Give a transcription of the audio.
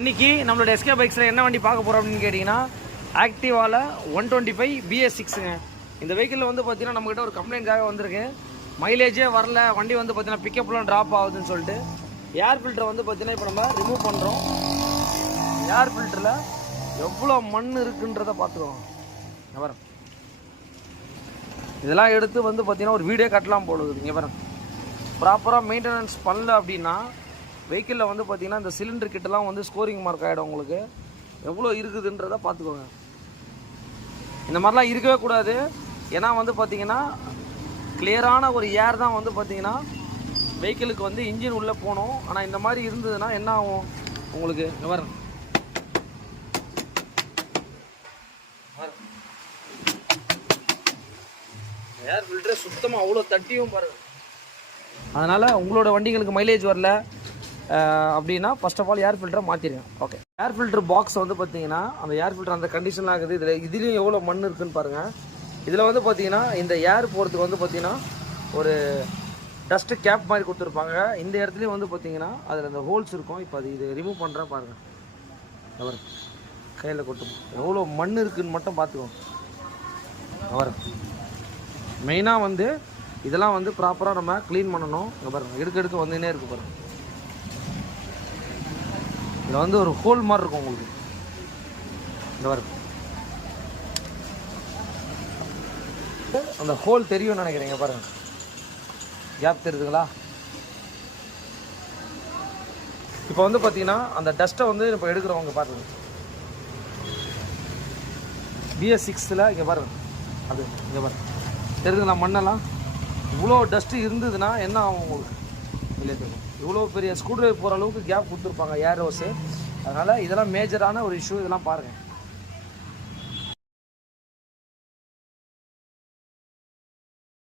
இன்னைக்கு நம்மளோட எஸ்கே பைக்ஸில் என்ன வண்டி பார்க்க போகிறோம் அப்படின்னு கேட்டிங்கன்னா ஆக்டிவாவில் 125 BS6ங்க. இந்த வெஹிக்கிளில் வந்து பார்த்தீங்கன்னா நம்மகிட்ட ஒரு கம்ப்ளைண்ட்காக வந்திருக்கு. மைலேஜே வரல, வண்டி வந்து பார்த்தீங்கன்னா பிக்கப்லாம் ட்ராப் ஆகுதுன்னு சொல்லிட்டு ஏர் ஃபில்டரை வந்து பார்த்தீங்கன்னா இப்போ நம்ம ரிமூவ் பண்ணுறோம். ஏர் ஃபில்டரில் எவ்வளோ மண் இருக்குன்றதை பார்த்துக்கோங்க. வரும் இதெல்லாம் எடுத்து வந்து பார்த்தீங்கன்னா ஒரு வீடியோ கட்டலாம் போடுது. இங்கே வரும் ப்ராப்பராக மெயின்டெனன்ஸ் பண்ணல அப்படின்னா வெஹிக்கிளில் வந்து பார்த்திங்கன்னா இந்த சிலிண்டர் கிட்டலாம் வந்து ஸ்கோரிங் மார்க் ஆகிடும். உங்களுக்கு எவ்வளோ இருக்குதுன்றதை பார்த்துக்கோங்க. இந்த மாதிரிலாம் இருக்கவே கூடாது. ஏன்னா வந்து பார்த்திங்கன்னா கிளியரான ஒரு ஏர் தான் வந்து பார்த்திங்கன்னா வெஹிக்கிளுக்கு வந்து இன்ஜின் உள்ளே போகணும். ஆனால் இந்த மாதிரி இருந்ததுன்னா என்ன ஆகும் உங்களுக்கு? வரும் ஏர் ஃபில்டரை சுத்தமாக அவ்வளோ தட்டியும் பாருங்கள். அதனால் உங்களோட வண்டிகளுக்கு மைலேஜ் வரல அப்படின்னா ஃபர்ஸ்ட் ஆஃப் ஆல் ஏர் ஃபில்டரை மாற்றிடுங்க. ஓகே, ஏர் ஃபில்டர் பாக்ஸ் வந்து பார்த்தீங்கன்னா அந்த ஏர் ஃபில்டர் அந்த கண்டிஷனில் ஆகுது. இதுலேயும் எவ்வளோ மண் இருக்குதுன்னு பாருங்கள். இதில் வந்து பார்த்தீங்கன்னா இந்த ஏர் போகிறதுக்கு வந்து பார்த்தீங்கன்னா ஒரு டஸ்ட்டு கேப் மாதிரி கொடுத்துருப்பாங்க. இந்த இடத்துலையும் வந்து பார்த்தீங்கன்னா அதில் அந்த ஹோல்ஸ் இருக்கும். இப்போ அது இது ரிமூவ் பண்ணுறேன் பாருங்கள். அவர் கையில் கொட்டும் எவ்வளோ மண் இருக்குதுன்னு மட்டும் பார்த்துக்கோங்க. அவர் மெயினாக வந்து இதெல்லாம் வந்து ப்ராப்பராக நம்ம க்ளீன் பண்ணணும். இங்கே பாருங்கள், எடுக்க வந்துன்னே இருக்குது பாருங்கள். இதில் வந்து ஒரு ஹோல் மாதிரி இருக்கும் உங்களுக்கு. இந்த வரும் அந்த ஹோல் தெரியும்னு நினைக்கிறீங்க பாருங்கள். கேப் தெரியுதுங்களா? இப்போ வந்து பார்த்தீங்கன்னா அந்த டஸ்ட்டை வந்து இப்போ எடுக்கிறவங்க பாருங்கள். BS6ல் இங்கே பாருங்கள், அது இங்கே பாருங்கள் தெரியுதுங்களா? மண்ணெல்லாம் இவ்வளோ டஸ்ட்டு இருந்ததுன்னா என்ன ஆகும் உங்களுக்கு? இல்லை தெரியும். இவ்வளோ பெரிய ஸ்க்ரூ ட்ரைவர் போகிற அளவுக்கு கேப் கொடுத்துருப்பாங்க ஏர் ஹோஸு. அதனால் இதெல்லாம் மேஜரான ஒரு இஷ்யூ. இதெல்லாம் பாருங்கள்.